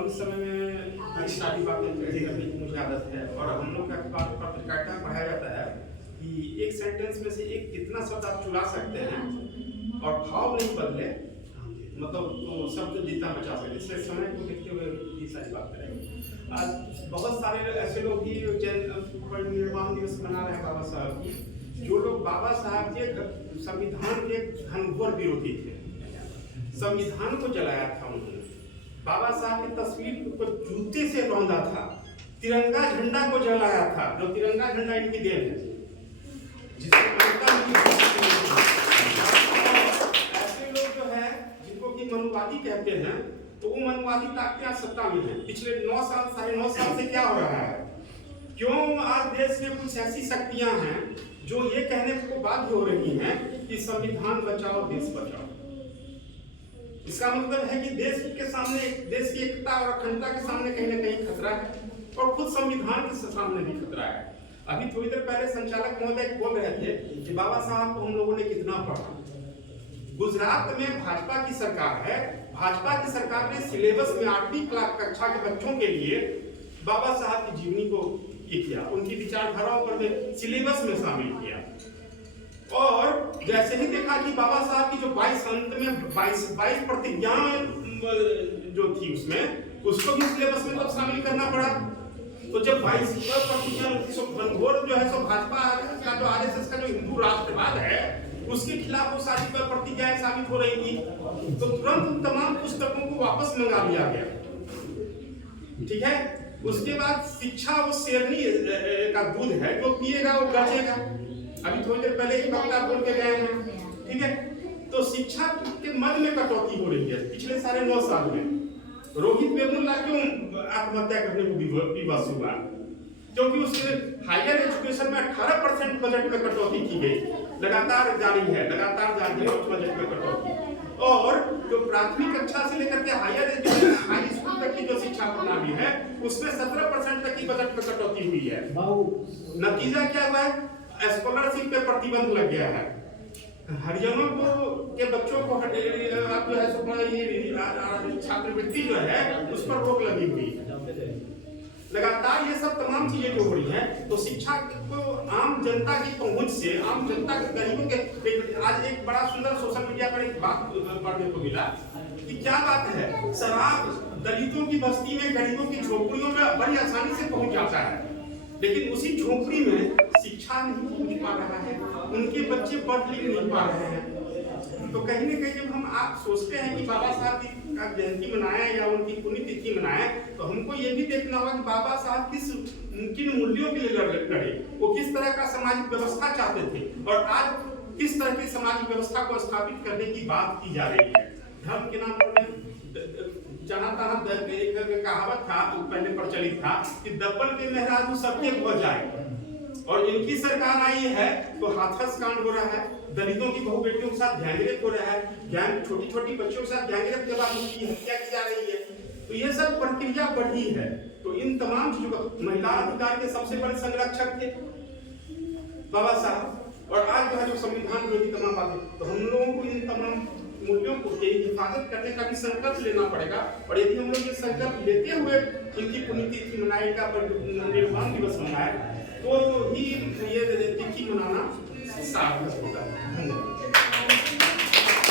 कम समय में सारी बातें करने की मुझे आदत है और हम लोग का पत्रकारिता पढ़ाया जाता है कि एक सेंटेंस में से एक कितना शब्द आप चुरा सकते हैं और भाव नहीं बदले, मतलब तो शब्द जितना बचा सकते, इसलिए समय को देखते हुए ये सारी बात करेंगे। आज बहुत सारे ऐसे लोग भी परिनिर्वाण दिवस मना रहे हैं बाबा साहब की, जो लोग बाबा साहब के संविधान के घनघोर विरोधी थे। संविधान को जलाया था उन्होंने, बाबा साहब की तस्वीर को जूते से रौंदा था, तिरंगा झंडा को जलाया था, जो तिरंगा झंडा इनकी देन है, ऐसे लोग जो है जिनको कि मनुवादी कहते हैं, तो वो मनुवादी ताकतें आज सत्ता में है। पिछले 9 साल 9.5 साल से क्या हो रहा है, क्यों आज देश में कुछ ऐसी शक्तियां हैं जो ये कहने को बाध्य हो रही हैं कि संविधान बचाओ देश बचाओ। इसका मतलब है कि देश के सामने, देश की एकता और अखंडता के सामने कहीं ना कहीं खतरा है और खुद संविधान के सामने भी खतरा है। अभी थोड़ी देर पहले संचालक महोदय बोल रहे थे कि बाबा साहब को हम लोगों ने कितना पढ़ा। गुजरात में भाजपा की सरकार है, भाजपा की सरकार ने सिलेबस में 8वीं कक्षा के बच्चों के लिए बाबा साहब की जीवनी को ये किया, उनकी विचारधाराओं पर सिलेबस में शामिल किया। और जैसे ही देखा कि बाबा साहब की जो 22 अंत में 22 प्रतिज्ञाएं जो थी उसमें, उसको भी सिलेबस में तब शामिल करना पड़ा। तो जब 22 प्रतिज्ञा घनघोर जो है सो भाजपा का जो आरएसएस का जो हिंदू राष्ट्रवाद है उसके खिलाफ वो सारी प्रतिज्ञाएं साबित हो रही थी, तो तुरंत तमाम पुस्तकों को वापस मंगा लिया गया। ठीक है, उसके बाद शिक्षा वो शेरनी का दूध है, जो पिएगा वो गजेगा। अभी थोड़ी देर पहले एक वक्ता बोल के गए हैं, ठीक है। तो शिक्षा के मद में कटौती हो रही है पिछले 9.5 साल में। रोहित वेमुला क्यों आत्महत्या करने को विवश हुआ, क्योंकि उसके हायर एजुकेशन में 18% बजट में कटौती की गई, लगातार जारी है बजट में कटौती। और जो प्राथमिक कक्षा से लेकर के हायर एजुकेशन हाई स्कूल तक की जो शिक्षा प्रणाली है उसमें 17% तक की बजट में कटौती हुई है। नतीजा क्या हुआ है, स्कॉलरशिप पे प्रतिबंध लग गया है। हरियाणा के बच्चों को जो है छात्रवृत्ति जो है उस पर रोक लगी हुई है। लगातार ये सब तमाम चीजें जो हो रही है, तो शिक्षा को आम जनता की पहुंच से, आम जनता के गरीबों के, आज एक बड़ा सुंदर सोशल मीडिया पर एक बात पढ़ने को मिला कि क्या बात है, शराब दलितों की बस्ती में, गरीबों की झोपड़ियों में बड़ी आसानी से पहुंच जाता है, लेकिन उसी झोपड़ी में शिक्षा नहीं पहुंच पा रहा है, उनके बच्चे पढ़ लिख नहीं पा रहे हैं। तो कहीं ना कहीं जब हम आप सोचते हैं कि बाबा साहब की जयंती मनाएं या उनकी पुण्यतिथि मनाएं, तो हमको ये भी देखना होगा कि बाबा साहब किन मूल्यों के लिए लड़े, वो किस तरह का सामाजिक व्यवस्था चाहते थे और आज किस तरह की सामाजिक व्यवस्था को स्थापित करने की बात की जा रही है। धर्म के नाम पर जाना ताना एक कहावत था, पहले प्रचलित था कि दब्बल के मेहरारू सबके हो जाए, और इनकी सरकार आई है तो हाथरस कांड हो रहा है, दलितों की बहु बेटियों के साथ गैंगरेप हो रहा है, छोटी छोटी बच्चियों के साथ गैंगरेप के बाद उनकी हत्या की जा रही है। तो ये सब प्रक्रिया बढ़ी है। तो इन तमाम चीजों का महिला अधिकार के सबसे बड़े संरक्षक थे बाबा साहब, और आज जो संविधान विरोधी तमाम बातें, तो हम लोगों को इन तमाम मूल्यों को हिफाजत करने का भी संकल्प लेना पड़ेगा। और यदि हम लोग ये संकल्प लेते हुए इनकी पुण्यतिथि मनाएगा, परिनिर्वाण दिवस मनाए, तो ही ये तिथि मनाना सार्थक होगा। धन्यवाद।